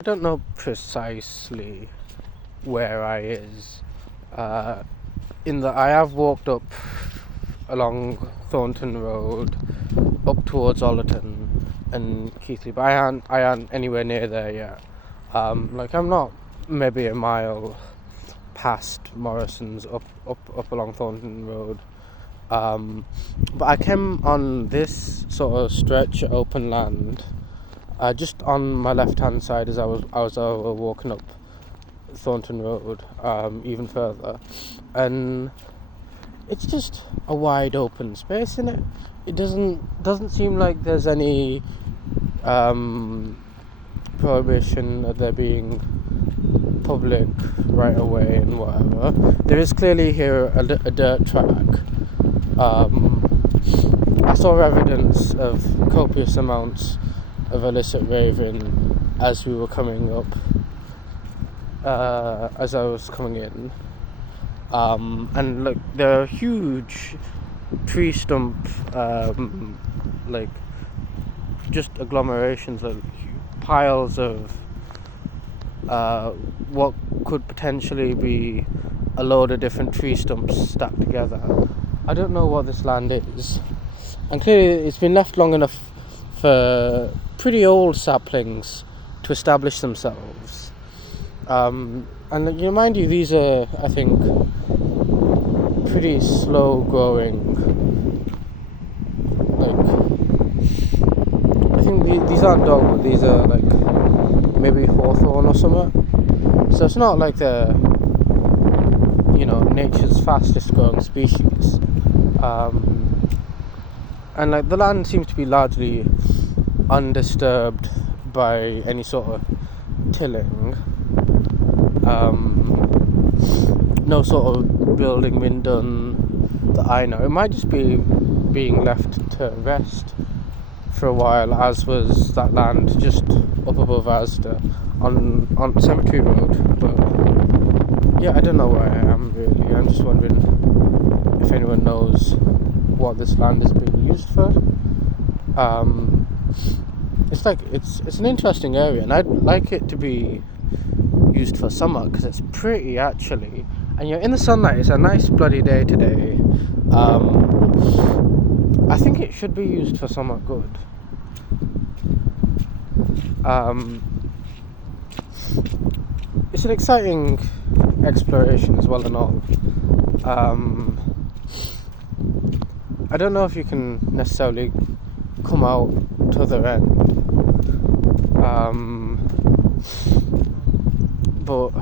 I don't know precisely where I is. I have walked up along Thornton Road up towards Ollerton and Keighley, but I aren't anywhere near there yet. I'm not maybe a mile past Morrisons up along Thornton Road. But I came on this sort of stretch of open land, just on my left hand side as I was walking up Thornton Road, even further, and it's just a wide open space in it. It doesn't seem like there's any prohibition of there being public right away and whatever. There is clearly here a dirt track. I saw evidence of copious amounts of illicit raving as we were coming up, as I was coming in, and look, there are huge tree stump, just agglomerations of piles of what could potentially be a load of different tree stumps stacked together. I don't know what this land is, and clearly it's been left long enough for pretty old saplings to establish themselves. And mind you, these are, I think, pretty slow growing. I think these aren't dogwood, these are maybe hawthorn or something. So it's not like they're, nature's fastest growing species. And the land seems to be largely undisturbed by any sort of tilling. No sort of building been done that I know. It might just be being left to rest for a while, as was that land just up above Asda on Cemetery Road. But yeah, I don't know where I am really. I'm just wondering if anyone knows what this land is being used for. It's an interesting area, and I'd like it to be used for summer because it's pretty actually, and you're in the sunlight. It's a nice bloody day today. I think it should be used for summer good. It's an exciting exploration as well and all. I don't know if you can necessarily come out to the end, but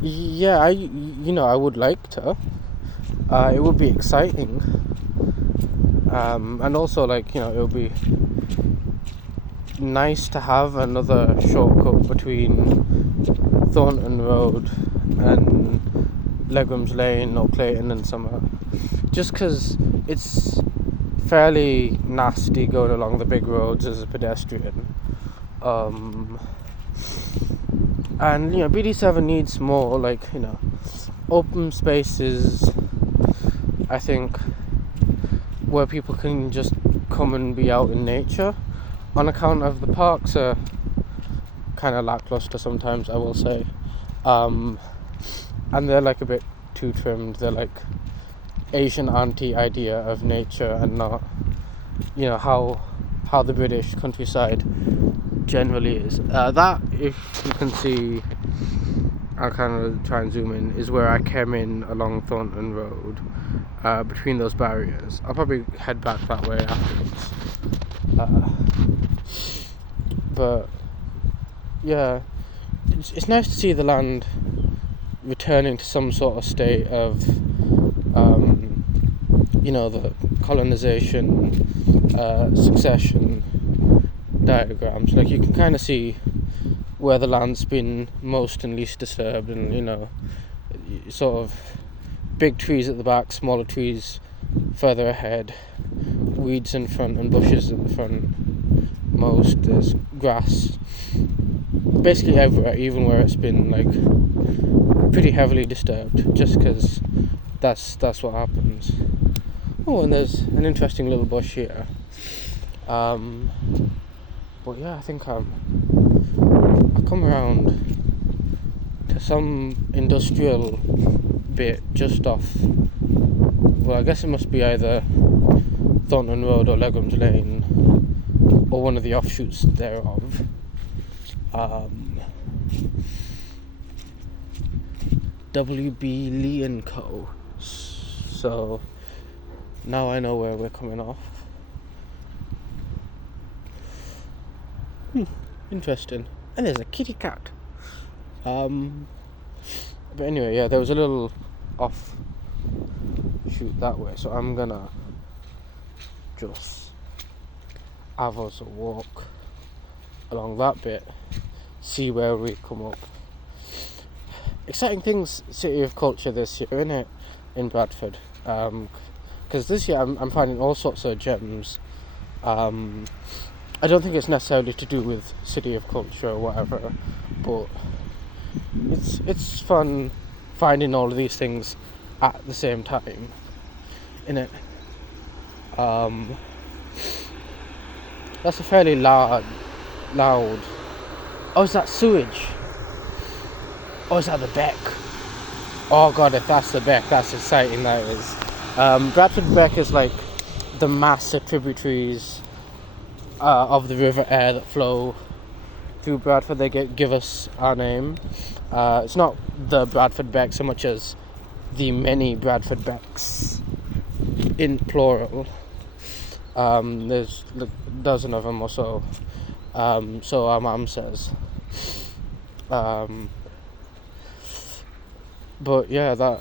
yeah, I would like to. It would be exciting, and also it would be nice to have another shortcut between Thornton Road and Legram's Lane or Clayton and Summer, just because it's fairly nasty going along the big roads as a pedestrian, and BD7 needs more open spaces, I think, where people can just come and be out in nature, on account of the parks are kind of lackluster sometimes, I will say, and they're a bit too trimmed. They're Asian auntie idea of nature, and not how the British countryside generally is. That, if you can see, I'll kind of try and zoom in, is where I came in along Thornton Road, between those barriers. I'll probably head back that way afterwards. But yeah, it's nice to see the land returning to some sort of state of the colonization succession diagrams. You can kind of see where the land's been most and least disturbed, and sort of big trees at the back, smaller trees further ahead, weeds in front and bushes at the front most. There's grass basically everywhere, even where it's been pretty heavily disturbed, just because that's what happens. Oh, and there's an interesting little bush here. But yeah, I think I come around to some industrial bit just off. Well, I guess it must be either Thornton Road or Legram's Lane, or one of the offshoots thereof. WB Lee & Co. So now I know where we're coming off. Interesting. And there's a kitty cat. But anyway, yeah, there was a little off shoot that way, so I'm gonna just have us a walk along that bit, see where we come up. Exciting things, City of Culture this year, innit, in Bradford. Because this year I'm finding all sorts of gems. I don't think it's necessarily to do with City of Culture or whatever, but it's fun finding all of these things at the same time, innit? That's a fairly loud. Oh, is that sewage? Oh, is that the Beck? Oh god, if that's the Beck, that's exciting, that is. Bradford Beck is like the massive tributaries of the River Aire that flow through Bradford. They give us our name. It's not the Bradford Beck so much as the many Bradford Becks in plural. There's a dozen of them or so. So our mum says. But yeah, that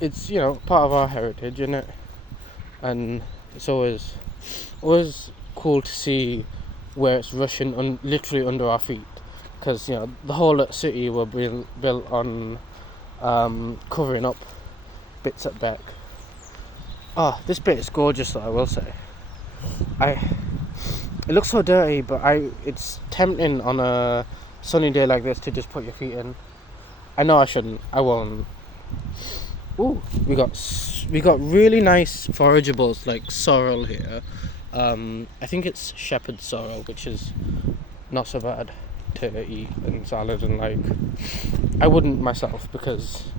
it's, you know, part of our heritage, isn't it? And it's always cool to see where it's rushing literally under our feet, because, you know, the whole city will be built on covering up bits at Beck. Oh, this bit is gorgeous though, I will say. It looks so dirty, but it's tempting on a sunny day like this to just put your feet in. I know I shouldn't. I won't. Ooh, we got really nice forageables like sorrel here. I think it's shepherd sorrel, which is not so bad to eat in salad, and like I wouldn't myself because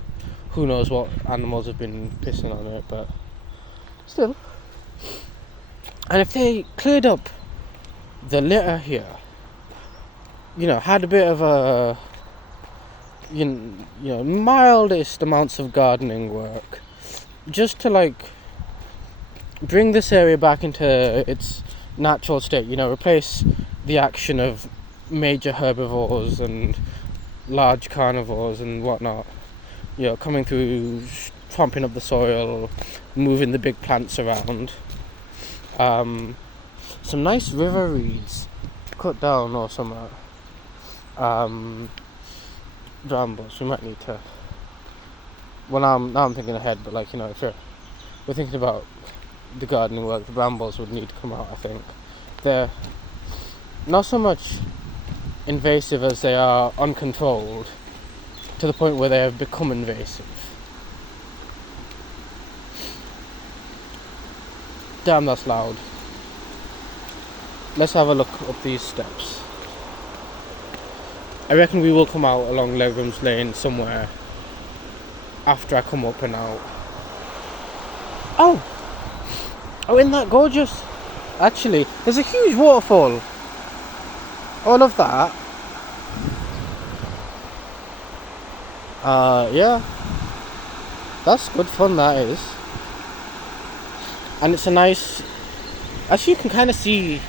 who knows what animals have been pissing on it, but still. And if they cleared up the litter here, you know, had a bit of a you know mildest amounts of gardening work, just to like bring this area back into its natural state, you know, replace the action of major herbivores and large carnivores and whatnot, you know, coming through, tromping up the soil, moving the big plants around. Some nice river reeds cut down or something. Brambles, we might need to. Well, now I'm thinking ahead, but like, you know, if we're thinking about the gardening work, the brambles would need to come out. I think they're not so much invasive as they are uncontrolled, to the point where they have become invasive. Damn, that's loud. Let's have a look up these steps. I reckon we will come out along Legram's Lane somewhere after I come up and out. Oh, isn't that gorgeous? Actually, there's a huge waterfall. Oh, I love that. Yeah, that's good fun, that is. And it's a nice, actually you can kind of see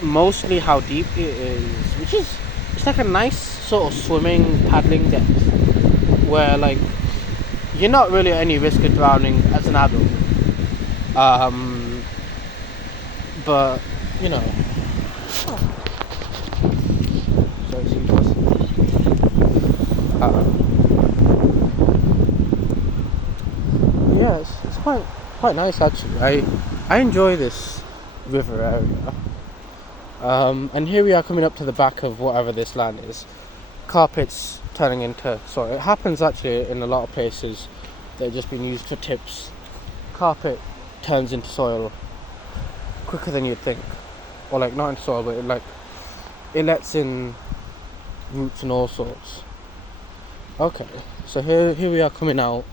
mostly how deep it is, which is, it's like a nice sort of swimming, paddling depth, where like you're not really at any risk of drowning as an adult, but you know, yeah, it's quite nice actually. I enjoy this river area. And here we are coming up to the back of whatever this land is. Carpets turning into soil. It happens actually in a lot of places that have just been used for tips. Carpet turns into soil quicker than you'd think. Or like not in soil, but it lets in roots and all sorts. Okay, so here we are coming out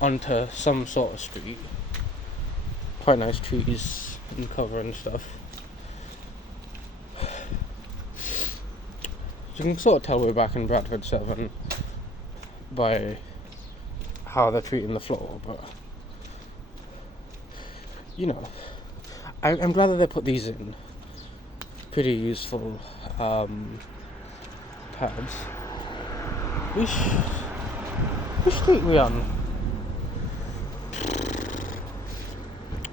onto some sort of street. Quite nice trees and cover and stuff. So you can sort of tell we're back in Bradford 7 by how they're treating the floor, but you know, I'm glad that they put these in. Pretty useful pads. Which street are we on?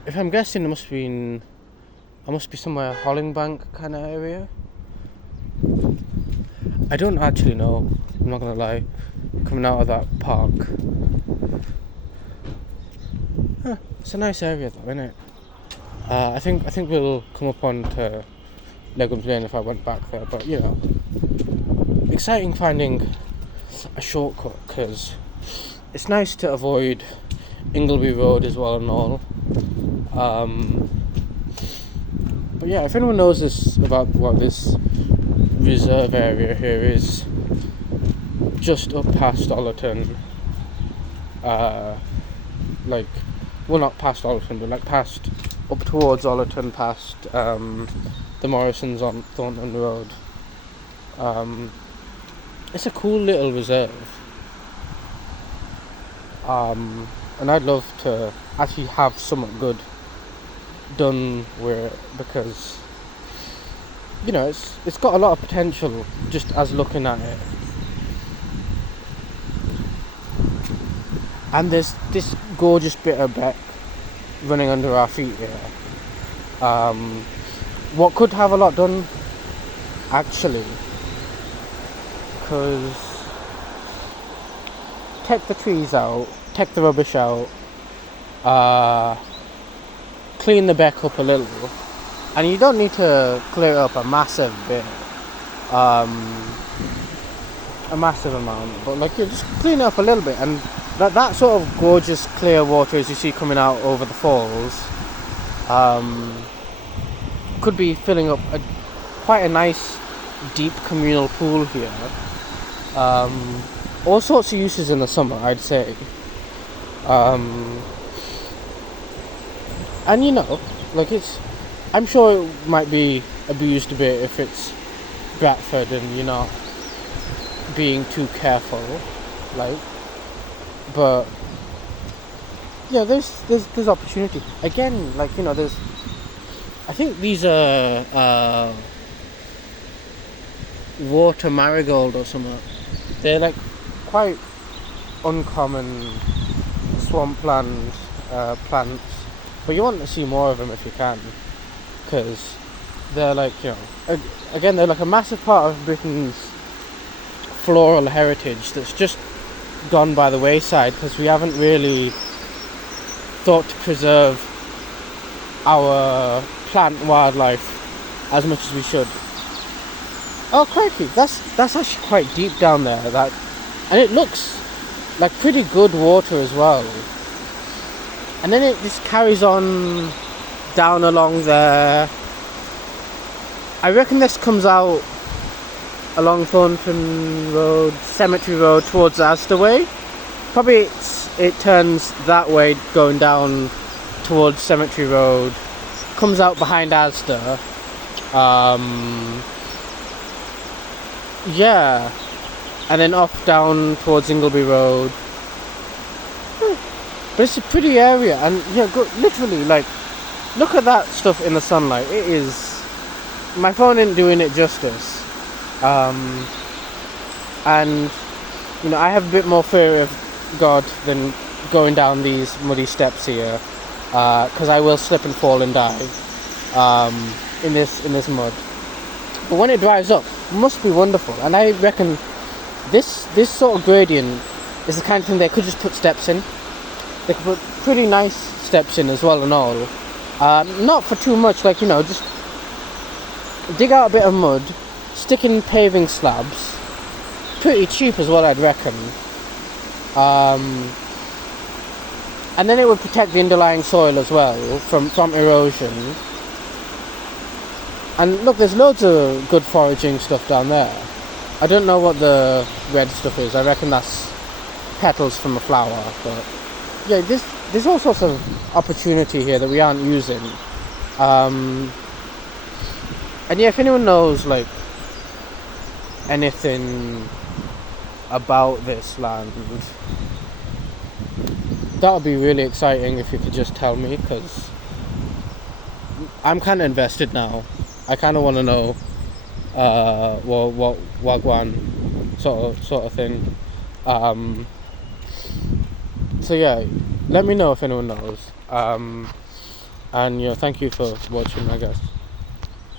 If I'm guessing, I must be somewhere Hollingbank kind of area. I don't actually know. I'm not gonna lie. Coming out of that park, it's a nice area though, isn't it? I think we'll come up on to Legham's Lane if I went back there, but you know, exciting finding a shortcut because it's nice to avoid Ingleby Road as well and all. But yeah, if anyone knows about what this reserve area here is, just up past Ollerton, not past Ollerton, but past up towards Ollerton, past the Morrisons on Thornton Road. It's a cool little reserve, and I'd love to actually have something good done with it because you know it's got a lot of potential just as looking at it. And there's this gorgeous bit of Beck running under our feet here. What could have a lot done, actually, because take the trees out, take the rubbish out, clean the Beck up a little, and you don't need to clear up a massive bit, a massive amount, but you just clean it up a little bit, and that sort of gorgeous clear water as you see coming out over the falls could be filling up quite a nice deep communal pool here. All sorts of uses in the summer, I'd say. And you know, I'm sure it might be abused a bit if it's Bradford and you're not being too careful, but yeah, there's opportunity. Again, there's, I think these are water marigold or something. They're quite uncommon swampland plants, but you want to see more of them if you can, because they're again, they're a massive part of Britain's floral heritage that's just gone by the wayside because we haven't really thought to preserve our plant wildlife as much as we should. Oh crikey, that's actually quite deep down there, and it looks like pretty good water as well. And then it just carries on down along there. I reckon this comes out along Thornton Road, Cemetery Road towards Asda way. Probably it turns that way going down towards Cemetery Road, comes out behind Asda. Yeah, and then off down towards Ingleby Road. But it's a pretty area, and yeah, literally, look at that stuff in the sunlight. It is, my phone isn't doing it justice. And you know, I have a bit more fear of God than going down these muddy steps here, because I will slip and fall and die in this mud. But when it dries up, it must be wonderful. And I reckon this sort of gradient is the kind of thing they could just put steps in. They could put pretty nice steps in as well and all. Not for too much, just dig out a bit of mud, stick in paving slabs, pretty cheap as well, I'd reckon. And then it would protect the underlying soil as well from erosion. And look, there's loads of good foraging stuff down there. I don't know what the red stuff is. I reckon that's petals from a flower. But yeah, there's all sorts of opportunity here that we aren't using. And yeah, if anyone knows like anything about this land, that would be really exciting if you could just tell me, because I'm kind of invested now. I kind of want to know what wagwan sort of thing. So yeah, let me know if anyone knows. And yeah, thank you for watching, I guess.